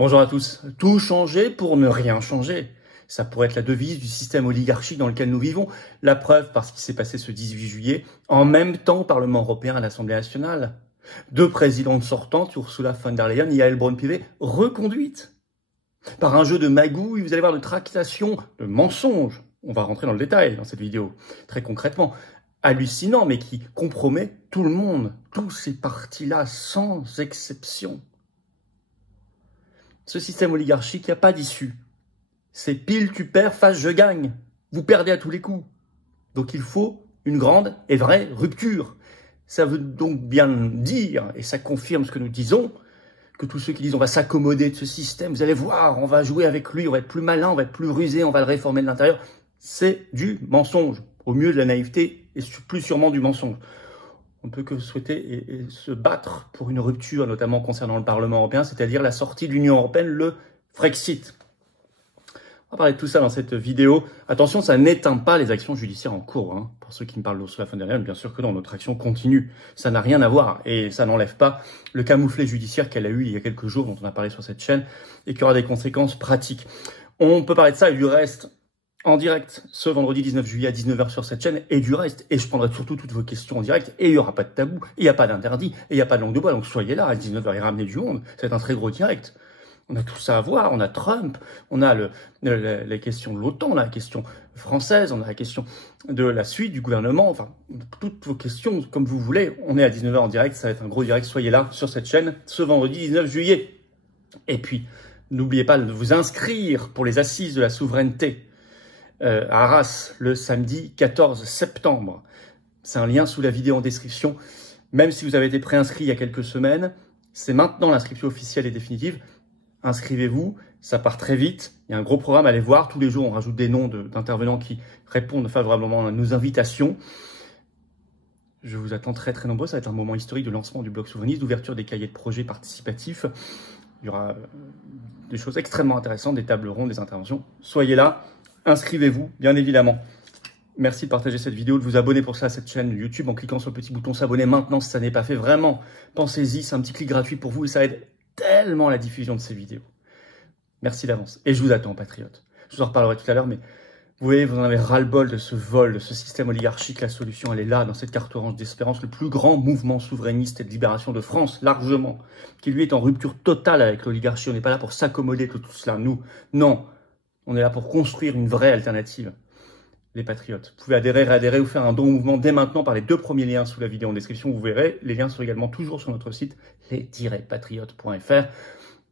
Bonjour à tous. Tout changer pour ne rien changer. Ça pourrait être la devise du système oligarchique dans lequel nous vivons. La preuve par ce qui s'est passé ce 18 juillet, en même temps au Parlement européen et à l'Assemblée nationale. Deux présidentes sortantes, Ursula von der Leyen et Yael Braun-Pivet, reconduites. Par un jeu de magouille, vous allez voir, de tractation, de mensonges. On va rentrer dans le détail dans cette vidéo, très concrètement. Hallucinant, mais qui compromet tout le monde. Tous ces partis-là, sans exception. Ce système oligarchique, il n'y a pas d'issue. C'est pile tu perds, face je gagne. Vous perdez à tous les coups. Donc il faut une grande et vraie rupture. Ça veut donc bien dire, et ça confirme ce que nous disons, que tous ceux qui disent on va s'accommoder de ce système, vous allez voir, on va jouer avec lui, on va être plus malin, on va être plus rusé, on va le réformer de l'intérieur, c'est du mensonge. Au mieux de la naïveté et plus sûrement du mensonge. On ne peut que souhaiter et se battre pour une rupture, notamment concernant le Parlement européen, c'est-à-dire la sortie de l'Union européenne, le Frexit. On va parler de tout ça dans cette vidéo. Attention, ça n'éteint pas les actions judiciaires en cours. Hein. Pour ceux qui me parlent d'Ursula von der Leyen, bien sûr que non, notre action continue. Ça n'a rien à voir et ça n'enlève pas le camouflet judiciaire qu'elle a eu il y a quelques jours, dont on a parlé sur cette chaîne, et qui aura des conséquences pratiques. On peut parler de ça et du reste en direct ce vendredi 19 juillet à 19 h sur cette chaîne, et du reste, et je prendrai surtout toutes vos questions en direct, et il n'y aura pas de tabou, et il n'y a pas d'interdit, et il n'y a pas de langue de bois, donc soyez là à 19 h et ramenez du monde, c'est un très gros direct. On a tout ça à voir, on a Trump, on a la question de l'OTAN, on a la question française, on a la question de la suite du gouvernement, enfin, toutes vos questions comme vous voulez, on est à 19 h en direct, ça va être un gros direct, soyez là sur cette chaîne ce vendredi 19 juillet. Et puis, n'oubliez pas de vous inscrire pour les assises de la souveraineté, à Arras, le samedi 14 septembre. C'est un lien sous la vidéo en description. Même si vous avez été préinscrit il y a quelques semaines, c'est maintenant l'inscription officielle et définitive. Inscrivez-vous, ça part très vite. Il y a un gros programme, allez voir. Tous les jours, on rajoute des noms d'intervenants qui répondent favorablement à nos invitations. Je vous attends très très nombreux. Ça va être un moment historique de lancement du bloc souverainiste, d'ouverture des cahiers de projets participatifs. Il y aura des choses extrêmement intéressantes, des tables rondes, des interventions. Soyez là. Inscrivez-vous, bien évidemment. Merci de partager cette vidéo, de vous abonner pour ça à cette chaîne YouTube en cliquant sur le petit bouton s'abonner maintenant si ça n'est pas fait. Vraiment, pensez-y, c'est un petit clic gratuit pour vous et ça aide tellement la diffusion de ces vidéos. Merci d'avance. Et je vous attends, patriotes. Je vous en reparlerai tout à l'heure, mais vous voyez, vous en avez ras-le-bol de ce vol, de ce système oligarchique. La solution, elle est là, dans cette carte orange d'espérance, le plus grand mouvement souverainiste et de libération de France, largement, qui lui est en rupture totale avec l'oligarchie. On n'est pas là pour s'accommoder de tout cela, nous. Non. On est là pour construire une vraie alternative, les patriotes. Vous pouvez adhérer ou faire un don au mouvement dès maintenant par les deux premiers liens sous la vidéo en description. Vous verrez, les liens sont également toujours sur notre site, les-patriotes.fr.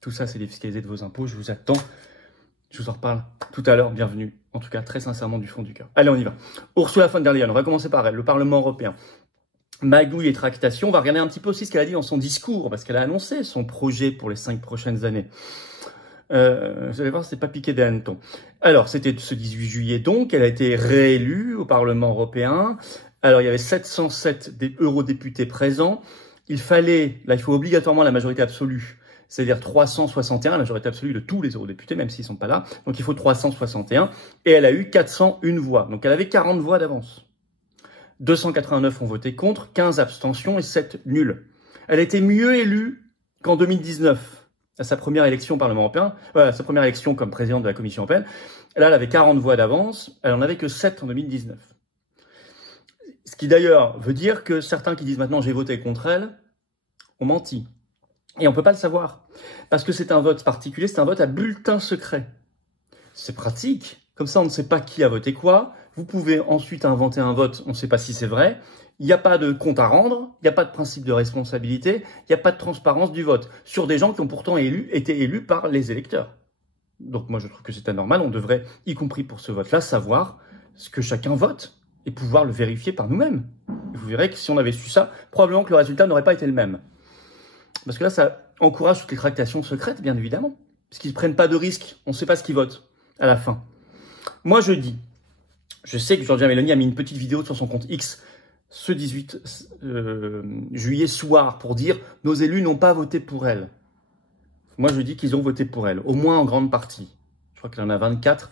Tout ça, c'est défiscalisé de vos impôts. Je vous attends. Je vous en reparle tout à l'heure. Bienvenue. En tout cas, très sincèrement, du fond du cœur. Allez, on y va. Ursula von der Leyen, on va commencer par elle. Le Parlement européen. Magouille et tractation. On va regarder un petit peu aussi ce qu'elle a dit dans son discours, parce qu'elle a annoncé son projet pour les 5 prochaines années. Vous allez voir, c'est pas piqué des hannetons. Alors, c'était ce 18 juillet donc, elle a été réélue au Parlement européen. Alors, il y avait 707 eurodéputés présents. Il faut obligatoirement la majorité absolue, c'est-à-dire 361, la majorité absolue de tous les eurodéputés, même s'ils sont pas là. Donc, il faut 361. Et elle a eu 401 voix. Donc, elle avait 40 voix d'avance. 289 ont voté contre, 15 abstentions et 7 nuls. Elle a été mieux élue qu'en 2019. À sa première élection au Parlement européen, sa première élection comme présidente de la Commission européenne. Là, elle avait 40 voix d'avance, elle en avait que 7 en 2019. Ce qui d'ailleurs veut dire que certains qui disent maintenant j'ai voté contre elle, ont menti. Et on ne peut pas le savoir. Parce que c'est un vote particulier, c'est un vote à bulletin secret. C'est pratique, comme ça on ne sait pas qui a voté quoi. Vous pouvez ensuite inventer un vote, on ne sait pas si c'est vrai. Il n'y a pas de compte à rendre, il n'y a pas de principe de responsabilité, il n'y a pas de transparence du vote sur des gens qui ont pourtant été élus par les électeurs. Donc moi je trouve que c'est anormal, on devrait, y compris pour ce vote-là, savoir ce que chacun vote et pouvoir le vérifier par nous-mêmes. Vous verrez que si on avait su ça, probablement que le résultat n'aurait pas été le même. Parce que là, ça encourage toutes les tractations secrètes, bien évidemment, parce qu'ils ne prennent pas de risques, on ne sait pas ce qu'ils votent à la fin. Moi je dis, je sais que Giorgia Meloni a mis une petite vidéo sur son compte X, ce 18 juillet soir pour dire « Nos élus n'ont pas voté pour elle ». Moi, je dis qu'ils ont voté pour elle, au moins en grande partie. Je crois qu'il y en a 24.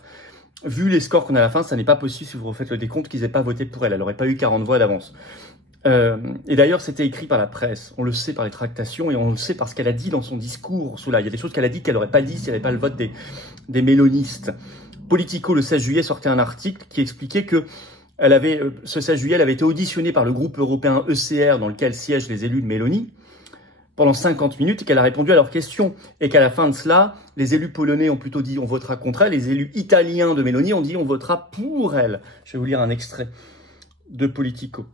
Vu les scores qu'on a à la fin, ça n'est pas possible, si vous refaites le décompte, qu'ils n'aient pas voté pour elle. Elle n'aurait pas eu 40 voix d'avance. Et d'ailleurs, c'était écrit par la presse. On le sait par les tractations et on le sait parce qu'elle a dit dans son discours, Ursula. Il y a des choses qu'elle a dit qu'elle n'aurait pas dit s'il n'y avait pas le vote des mélonistes. Politico, le 16 juillet, sortait un article qui expliquait que ce 16 juillet, elle avait été auditionnée par le groupe européen ECR dans lequel siègent les élus de Mélanie pendant 50 minutes et qu'elle a répondu à leurs questions. Et qu'à la fin de cela, les élus polonais ont plutôt dit on votera contre elle. Les élus italiens de Mélanie ont dit on votera pour elle. Je vais vous lire un extrait de Politico.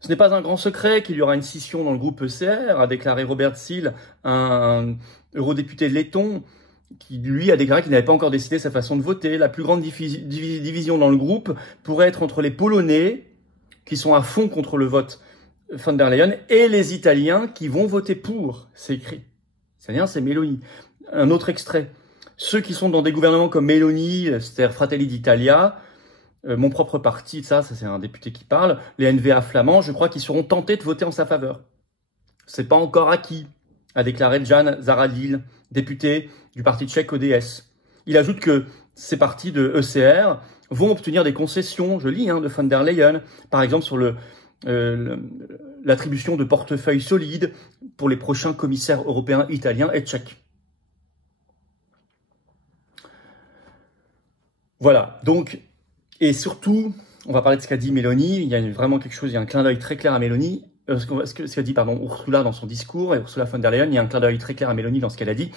Ce n'est pas un grand secret qu'il y aura une scission dans le groupe ECR, a déclaré Robert Seal, un eurodéputé letton, qui lui a déclaré qu'il n'avait pas encore décidé sa façon de voter. La plus grande division dans le groupe pourrait être entre les Polonais, qui sont à fond contre le vote von der Leyen, et les Italiens qui vont voter pour. C'est écrit. C'est Meloni. Un autre extrait. Ceux qui sont dans des gouvernements comme Meloni, c'est-à-dire Fratelli d'Italia, mon propre parti, ça c'est un député qui parle, les NVA flamands, je crois qu'ils seront tentés de voter en sa faveur. C'est pas encore acquis, a déclaré Jan Zahradil, député du parti tchèque ODS. Il ajoute que ces partis de ECR vont obtenir des concessions, je lis, de von der Leyen, par exemple sur l'attribution de portefeuilles solides pour les prochains commissaires européens, italiens et tchèques. Voilà, donc, et surtout, on va parler de ce qu'a dit Meloni, il y a vraiment quelque chose, il y a un clin d'œil très clair à Meloni, ce qu'a dit Ursula dans son discours, et Ursula von der Leyen, il y a un clin d'œil très clair à Meloni dans ce qu'elle a dit,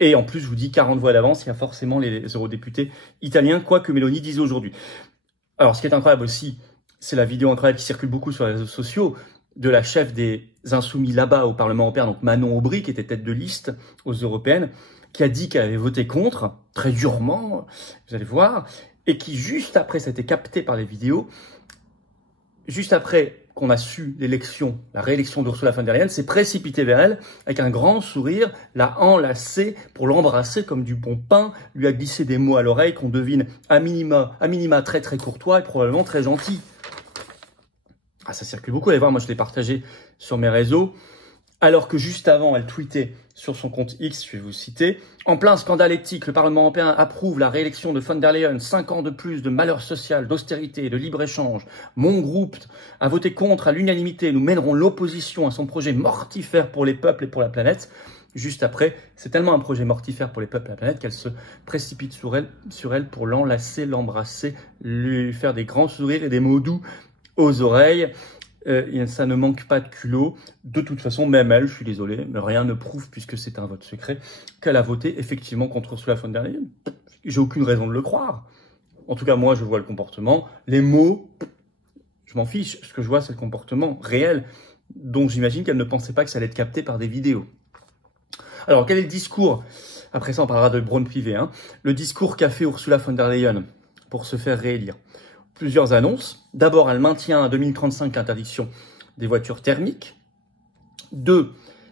et en plus, je vous dis, 40 voix d'avance, il y a forcément les eurodéputés italiens, quoi que Meloni dise aujourd'hui. Alors, ce qui est incroyable aussi, c'est la vidéo incroyable qui circule beaucoup sur les réseaux sociaux, de la chef des Insoumis là-bas au Parlement européen, donc Manon Aubry, qui était tête de liste aux européennes, qui a dit qu'elle avait voté contre, très durement, vous allez voir, et qui, juste après, ça a été capté par les vidéos, juste après qu'on a su la réélection d'Ursula von der Leyen, s'est précipité vers elle, avec un grand sourire, l'a enlacée pour l'embrasser comme du bon pain, lui a glissé des mots à l'oreille qu'on devine à minima très très courtois et probablement très gentil. Ah, ça circule beaucoup, allez voir, moi je l'ai partagé sur mes réseaux, alors que juste avant, elle tweetait sur son compte X, je vais vous citer, « En plein scandale éthique, le Parlement européen approuve la réélection de von der Leyen, 5 ans de plus de malheur social, d'austérité, de libre-échange. Mon groupe a voté contre à l'unanimité. Nous mènerons l'opposition à son projet mortifère pour les peuples et pour la planète. » Juste après, c'est tellement un projet mortifère pour les peuples et la planète qu'elle se précipite sur elle pour l'enlacer, l'embrasser, lui faire des grands sourires et des mots doux aux oreilles. Ça ne manque pas de culot. De toute façon, même elle, je suis désolé, mais rien ne prouve, puisque c'est un vote secret, qu'elle a voté effectivement contre Ursula von der Leyen. J'ai aucune raison de le croire. En tout cas, moi, je vois le comportement. Les mots, je m'en fiche. Ce que je vois, c'est le comportement réel. Donc, j'imagine qu'elle ne pensait pas que ça allait être capté par des vidéos. Alors, quel est le discours? Après ça, on parlera de Braun privé. Le discours qu'a fait Ursula von der Leyen pour se faire réélire. Plusieurs annonces. D'abord, elle maintient à 2035 l'interdiction des voitures thermiques. 2.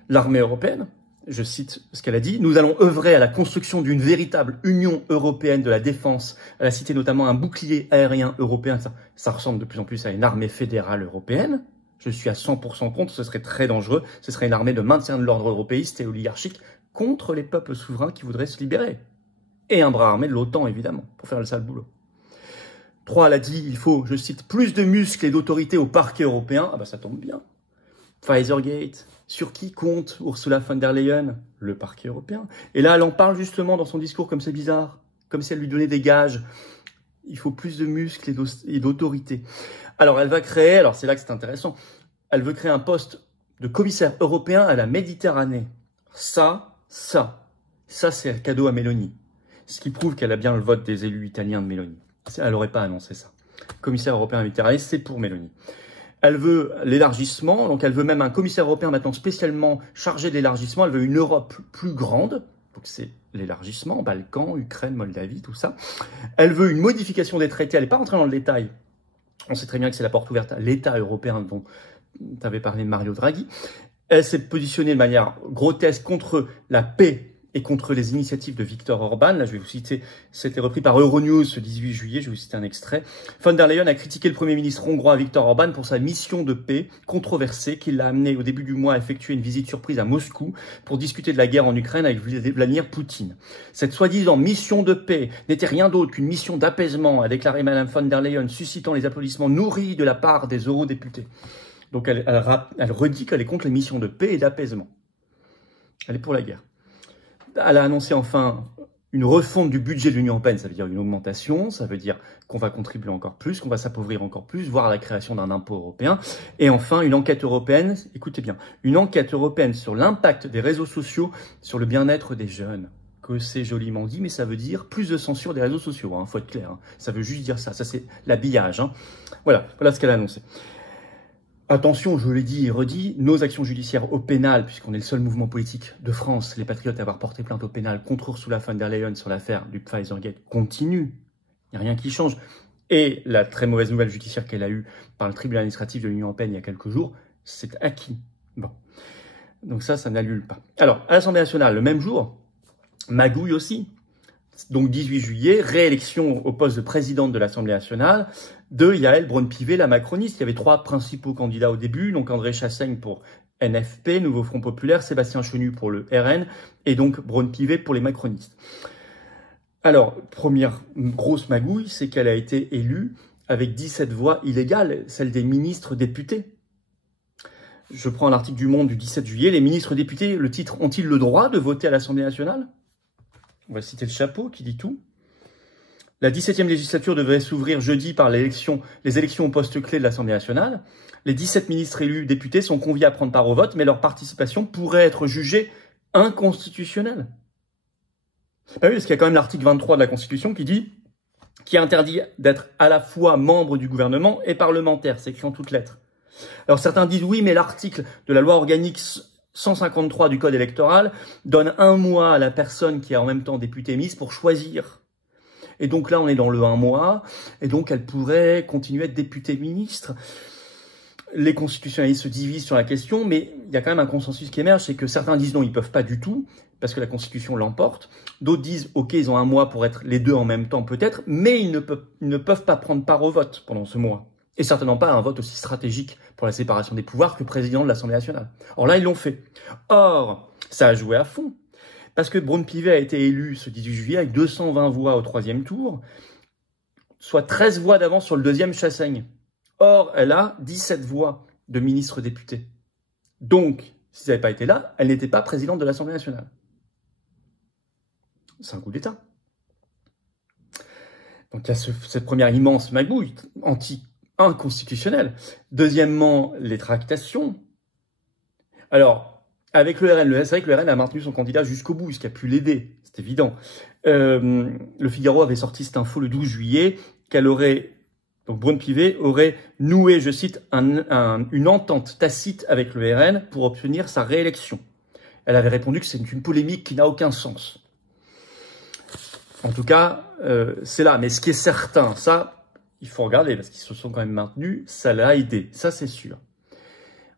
L'armée européenne. Je cite ce qu'elle a dit. Nous allons œuvrer à la construction d'une véritable Union européenne de la défense. Elle a cité notamment un bouclier aérien européen. Ça ressemble de plus en plus à une armée fédérale européenne. Je suis à 100% contre. Ce serait très dangereux. Ce serait une armée de maintien de l'ordre européiste et oligarchique contre les peuples souverains qui voudraient se libérer. Et un bras armé de l'OTAN, évidemment, pour faire le sale boulot. 3, elle a dit, il faut, je cite, plus de muscles et d'autorité au parquet européen. Ah bah ça tombe bien. Pfizergate. Sur qui compte Ursula von der Leyen? Le parquet européen. Et là, elle en parle justement dans son discours comme c'est bizarre. Comme si elle lui donnait des gages. Il faut plus de muscles et d'autorité. Alors elle va créer, alors c'est là que c'est intéressant, elle veut créer un poste de commissaire européen à la Méditerranée. Ça c'est un cadeau à Meloni. Ce qui prouve qu'elle a bien le vote des élus italiens de Meloni. Elle n'aurait pas annoncé ça. Commissaire européen à la Méditerranée, c'est pour Meloni. Elle veut l'élargissement, donc elle veut même un commissaire européen maintenant spécialement chargé de l'élargissement. Elle veut une Europe plus grande, donc c'est l'élargissement, Balkans, Ukraine, Moldavie, tout ça. Elle veut une modification des traités, elle n'est pas rentrée dans le détail. On sait très bien que c'est la porte ouverte à l'État européen dont tu avais parlé de Mario Draghi. Elle s'est positionnée de manière grotesque contre la paix et contre les initiatives de Viktor Orban. Là, je vais vous citer, c'était repris par Euronews ce 18 juillet, je vais vous citer un extrait. Von der Leyen a critiqué le Premier ministre hongrois Viktor Orban pour sa mission de paix controversée qui l'a amené au début du mois à effectuer une visite surprise à Moscou pour discuter de la guerre en Ukraine avec Vladimir Poutine. Cette soi-disant mission de paix n'était rien d'autre qu'une mission d'apaisement, a déclaré Madame von der Leyen, suscitant les applaudissements nourris de la part des eurodéputés. Donc elle redit qu'elle est contre les missions de paix et d'apaisement. Elle est pour la guerre. Elle a annoncé enfin une refonte du budget de l'Union européenne, ça veut dire une augmentation, ça veut dire qu'on va contribuer encore plus, qu'on va s'appauvrir encore plus, voire la création d'un impôt européen. Et enfin, une enquête européenne, écoutez bien, une enquête européenne sur l'impact des réseaux sociaux sur le bien-être des jeunes. Que c'est joliment dit, mais ça veut dire plus de censure des réseaux sociaux, faut être clair. Ça veut juste dire ça c'est l'habillage. Voilà ce qu'elle a annoncé. Attention, je l'ai dit et redit, nos actions judiciaires au pénal, puisqu'on est le seul mouvement politique de France, les Patriotes, à avoir porté plainte au pénal contre Ursula von der Leyen sur l'affaire du Pfizergate, continue. Il n'y a rien qui change. Et la très mauvaise nouvelle judiciaire qu'elle a eue par le tribunal administratif de l'Union européenne il y a quelques jours, c'est acquis. Bon. Donc ça n'annule pas. Alors, à l'Assemblée nationale, le même jour, magouille aussi. Donc 18 juillet, réélection au poste de présidente de l'Assemblée nationale de Yaël Braun-Pivet, la macroniste. Il y avait 3 principaux candidats au début, donc André Chassaigne pour NFP, Nouveau Front Populaire, Sébastien Chenu pour le RN, et donc Braun-Pivet pour les macronistes. Alors, première grosse magouille, c'est qu'elle a été élue avec 17 voix illégales, celles des ministres députés. Je prends l'article du Monde du 17 juillet. Les ministres députés, le titre, ont-ils le droit de voter à l'Assemblée nationale? On va citer le chapeau qui dit tout. La 17e législature devrait s'ouvrir jeudi par les élections au poste clé de l'Assemblée nationale. Les 17 ministres élus députés sont conviés à prendre part au vote, mais leur participation pourrait être jugée inconstitutionnelle. Ah oui, parce qu'il y a quand même l'article 23 de la Constitution qui interdit d'être à la fois membre du gouvernement et parlementaire. C'est écrit en toutes lettres. Alors certains disent oui, mais l'article de la loi organique 153 du Code électoral donne 1 mois à la personne qui est en même temps députée mise pour choisir. Et donc là, on est dans le 1 mois, et donc elle pourrait continuer à être députée ministre. Les constitutionnalistes se divisent sur la question, mais il y a quand même un consensus qui émerge, c'est que certains disent non, ils peuvent pas du tout, parce que la Constitution l'emporte. D'autres disent, ok, ils ont 1 mois pour être les deux en même temps peut-être, mais ils ne peuvent pas prendre part au vote pendant ce mois. Et certainement pas un vote aussi stratégique pour la séparation des pouvoirs que le président de l'Assemblée nationale. Or là, ils l'ont fait. Or, ça a joué à fond. Parce que Braun-Pivet a été élu ce 18 juillet avec 220 voix au 3e tour, soit 13 voix d'avance sur le 2e Chassaigne. Or, elle a 17 voix de ministre député. Donc, si ça n'avait pas été là, elle n'était pas présidente de l'Assemblée nationale. C'est un coup d'État. Donc, il y a cette première immense magouille anti-inconstitutionnelle. Deuxièmement, les tractations. Alors, avec le RN, c'est vrai que le RN a maintenu son candidat jusqu'au bout, ce qui a pu l'aider, c'est évident. Le Figaro avait sorti cette info le 12 juillet, donc Braun-Pivet aurait noué, je cite, une entente tacite avec le RN pour obtenir sa réélection. Elle avait répondu que c'est une polémique qui n'a aucun sens. En tout cas, c'est là. Mais ce qui est certain, ça, il faut regarder, parce qu'ils se sont quand même maintenus, ça l'a aidé, ça c'est sûr.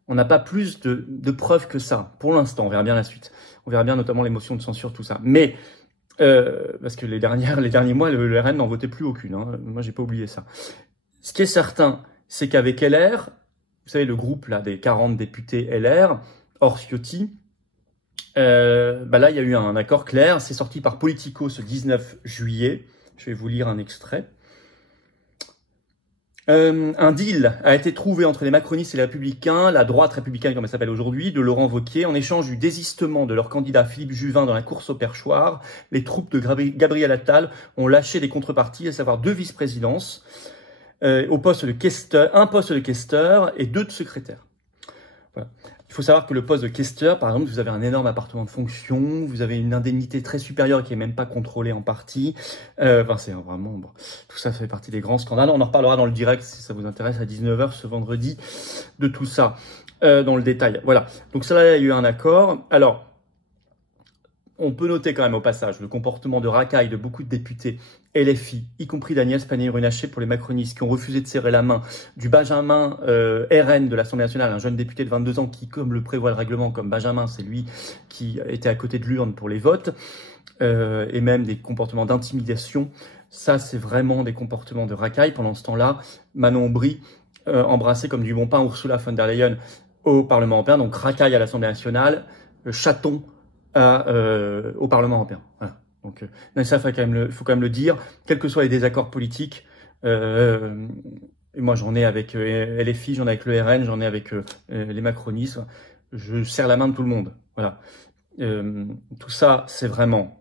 On n'a pas plus de preuves que ça, pour l'instant, on verra bien la suite. On verra bien notamment les motions de censure, tout ça. Mais, parce que les derniers mois, le RN n'en votait plus aucune. Moi, j'ai pas oublié ça. Ce qui est certain, c'est qu'avec LR, vous savez, le groupe là des 40 députés LR, hors Ciotti, là, il y a eu un accord clair. C'est sorti par Politico ce 19 juillet. Je vais vous lire un extrait. Un deal a été trouvé entre les macronistes et les républicains, la droite républicaine comme elle s'appelle aujourd'hui, de Laurent Wauquiez, en échange du désistement de leur candidat Philippe Juvin dans la course au perchoir. Les troupes de Gabriel Attal ont lâché des contreparties, à savoir 2 vice-présidences, un poste de questeur et 2 de secrétaire. Voilà. Il faut savoir que le poste de questeur, par exemple, vous avez un énorme appartement de fonction, vous avez une indemnité très supérieure qui est même pas contrôlée en partie. C'est vraiment, bon, tout ça fait partie des grands scandales. On en reparlera dans le direct si ça vous intéresse à 19h ce vendredi de tout ça, dans le détail. Voilà. Donc ça, là, il y a eu un accord. Alors, On peut noter quand même au passage le comportement de racaille de beaucoup de députés LFI, y compris d'Agnès Pannier-Runacher pour les macronistes, qui ont refusé de serrer la main du Benjamin RN de l'Assemblée nationale, un jeune député de 22 ans qui, comme le prévoit le règlement, comme Benjamin, c'est lui qui était à côté de l'urne pour les votes, et même des comportements d'intimidation. Ça, c'est vraiment des comportements de racaille. Pendant ce temps-là, Manon Aubry embrassait comme du bon pain Ursula von der Leyen au Parlement européen, donc racaille à l'Assemblée nationale, chaton au Parlement européen. Voilà. Donc ça, il faut quand même le dire, quels que soient les désaccords politiques. Et moi, j'en ai avec LFI, j'en ai avec le RN, j'en ai avec les macronistes. Je serre la main de tout le monde. Voilà. Tout ça, c'est vraiment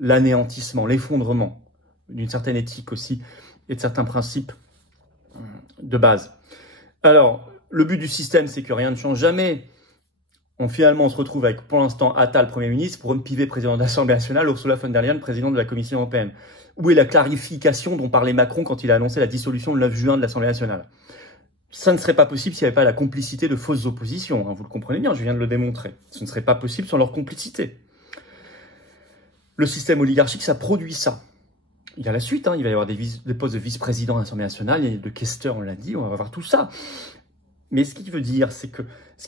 l'anéantissement, l'effondrement d'une certaine éthique aussi et de certains principes de base. Alors, le but du système, c'est que rien ne change jamais. Finalement, on se retrouve avec, pour l'instant, Attal, Premier ministre, Ron Pivet, président de l'Assemblée nationale, Ursula von der Leyen, présidente de la Commission européenne. Où est la clarification dont parlait Macron quand il a annoncé la dissolution le 9 juin de l'Assemblée nationale? Ça ne serait pas possible s'il n'y avait pas la complicité de fausses oppositions. Hein, vous le comprenez bien, je viens de le démontrer. Ce ne serait pas possible sans leur complicité. Le système oligarchique, ça produit ça. Il y a la suite, hein, il va y avoir des postes de vice-président à l'Assemblée nationale, il y a de questeurs, on l'a dit, on va voir tout ça. Mais ce qu'il veut dire, c'est que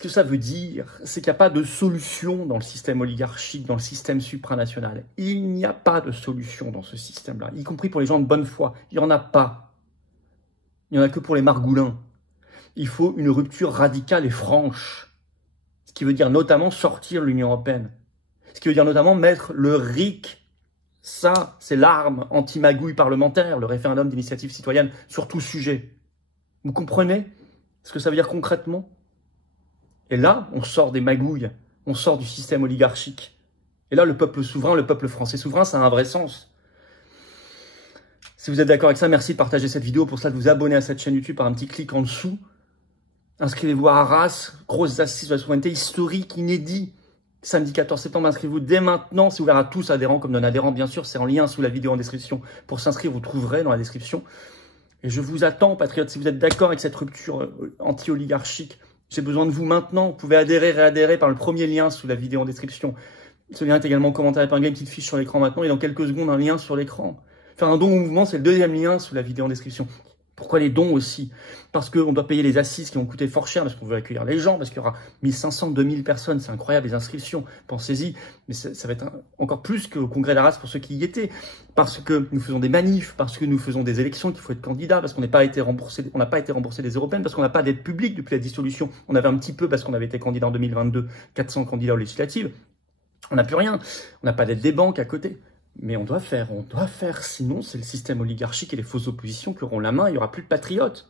ça veut dire, c'est qu'il n'y a pas de solution dans le système oligarchique, dans le système supranational. Il n'y a pas de solution dans ce système-là, y compris pour les gens de bonne foi. Il n'y en a pas. Il n'y en a que pour les margoulins. Il faut une rupture radicale et franche. Ce qui veut dire notamment sortir de l'Union européenne. Ce qui veut dire notamment mettre le RIC. Ça, c'est l'arme anti-magouille parlementaire, le référendum d'initiative citoyenne sur tout sujet. Vous comprenez ce que ça veut dire concrètement? Et là, on sort des magouilles, on sort du système oligarchique. Et là, le peuple souverain, le peuple français souverain, ça a un vrai sens. Si vous êtes d'accord avec ça, merci de partager cette vidéo. Pour cela, de vous abonner à cette chaîne YouTube par un petit clic en dessous. Inscrivez-vous à Arras, grosses assises de la souveraineté historique, inédit. Samedi 14 septembre, inscrivez-vous dès maintenant. C'est ouvert à tous, adhérents comme non-adhérents, bien sûr. C'est en lien sous la vidéo en description. Pour s'inscrire, vous trouverez dans la description. Et je vous attends, patriotes, si vous êtes d'accord avec cette rupture anti-oligarchique. J'ai besoin de vous maintenant. Vous pouvez adhérer, réadhérer par le premier lien sous la vidéo en description. Ce lien est également commenté par une petite fiche sur l'écran maintenant. Et dans quelques secondes, un lien sur l'écran. Faire un don au mouvement, c'est le deuxième lien sous la vidéo en description. Pourquoi les dons aussi? Parce qu'on doit payer les assises qui vont coûter fort cher, parce qu'on veut accueillir les gens, parce qu'il y aura 1500, 2000 personnes, c'est incroyable les inscriptions, pensez-y, mais ça va être encore plus qu'au congrès d'Arras pour ceux qui y étaient, parce que nous faisons des manifs, parce que nous faisons des élections, qu'il faut être candidat, parce qu'on n'a pas été remboursé des européennes, parce qu'on n'a pas d'aide publique depuis la dissolution, on avait un petit peu parce qu'on avait été candidat en 2022, 400 candidats aux législatives, on n'a plus rien, on n'a pas d'aide des banques à côté. Mais on doit faire, sinon c'est le système oligarchique et les fausses oppositions qui auront la main, il n'y aura plus de patriotes.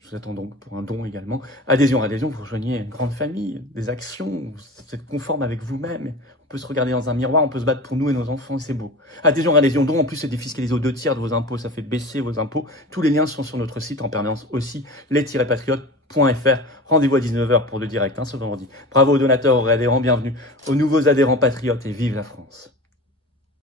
Je vous attends donc pour un don également. Adhésion, vous rejoignez une grande famille, des actions, vous êtes conforme avec vous-même. On peut se regarder dans un miroir, on peut se battre pour nous et nos enfants, c'est beau. Adhésion, don, en plus c'est défiscalisé aux 2/3 de vos impôts, ça fait baisser vos impôts. Tous les liens sont sur notre site en permanence aussi, les-patriotes.fr. Rendez-vous à 19 h pour le direct, ce vendredi. Bravo aux donateurs, aux réadhérents, bienvenue aux nouveaux adhérents patriotes et vive la France.